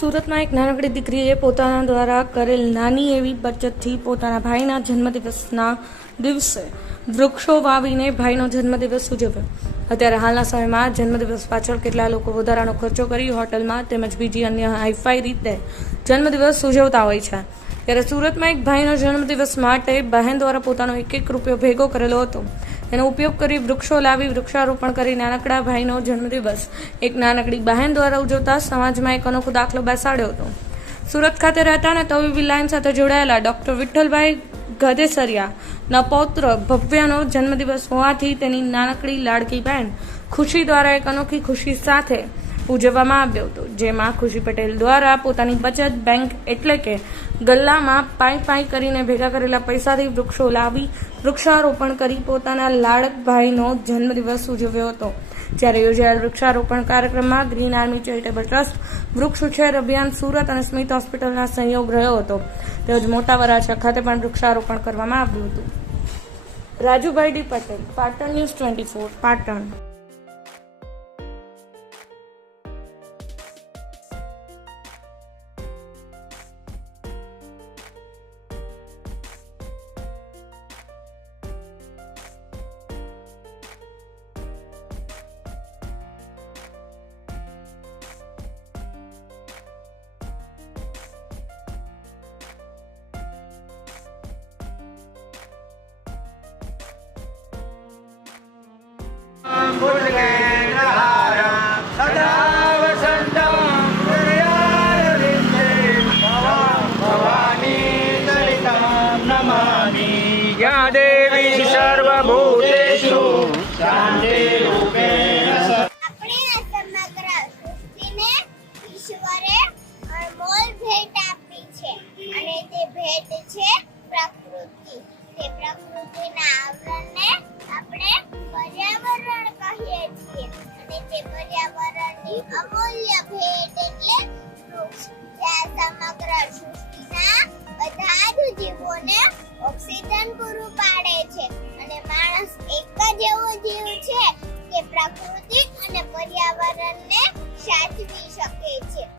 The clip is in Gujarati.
સુરતમાં એક નાનકડી દીકરીએ પોતાના દ્વારા કરેલ નાની એવી બચતથી પોતાના ભાઈના જન્મદિવસના દિવસે વૃક્ષો વાવીને ભાઈનો જન્મદિવસ ઉજવ્યો. અત્યારે હાલના સમયમાં જન્મદિવસ પાછળ કેટલા લોકો વધારાનો ખર્ચો કરી હોટલમાં તેમજ બીજી અન્ય હાઈફાઈ રીતે જન્મદિવસ ઉજવતા હોય છે. ત્યારે સુરતમાં એક ભાઈનો જન્મદિવસ માટે બહેન દ્વારા પોતાનો એક રૂપિયો ભેગો કરેલો હતો. એનો ઉપયોગ કરી વૃક્ષો લાવી વૃક્ષારોપણ કરી નાનકડા ભાઈનો જન્મદિવસ એક નાનકડી બહેન દ્વારા ઉજવતા સમાજમાં એક અનોખો દાખલો બેસાડ્યો હતો. સુરત ખાતે રહેતા અને તબીબી લાઈન સાથે જોડાયેલા ડોક્ટર વિઠ્ઠલભાઈ ગધેસરિયાના પૌત્ર ભવ્યનો જન્મદિવસ હોવાથી તેની નાનકડી લાડકી બહેન ખુશી દ્વારા એક અનોખી ખુશી સાથે ઉજવવામાં આવ્યો હતો. જેમાં ખુશી પટેલ દ્વારા પોતાની બચત બેંક એટલે કે ગલ્લામાં પાઈ કરીને ભેગા કરેલા પૈસાથી વૃક્ષો લાવી વૃક્ષારોપણ કરી પોતાના લાડકભાઈનો જન્મદિવસ ઉજવ્યો હતો. જ્યારે યોજાયેલ વૃક્ષારોપણ કાર્યક્રમમાં ગ્રીન આર્મી ચેરિટેબલ ટ્રસ્ટ, વૃક્ષ ઉછેર અભિયાન સુરત અને સ્મિત હોસ્પિટલના સહયોગ રહ્યો હતો. તેમજ મોટા વરાછા ખાતે પણ વૃક્ષારોપણ કરવામાં આવ્યું હતું. Rajubhai D Patel, Patan news 24, Patan. या देवी सर्वभूतेषु शान्तिरूपेण આપણે આ સમગ્ર સૃષ્ટિને ઈશ્વરે અનમોલ ભેટ આપી છે અને તે ભેટ છે પ્રકૃતિ. તે પ્રકૃતિના આવરણને આપણે પર્યાવરણ કહીએ છીએ અને તે પર્યાવરણની અમૂલ્ય ભેટ એટલે વૃક્ષ. જે સમગ્ર સૃષ્ટિના બધા જ જીવોને ઓક્સિજન પૂરું પાડે છે અને માણસ એક જ એવો જીવ છે કે પ્રકૃતિ અને પર્યાવરણને સાચવી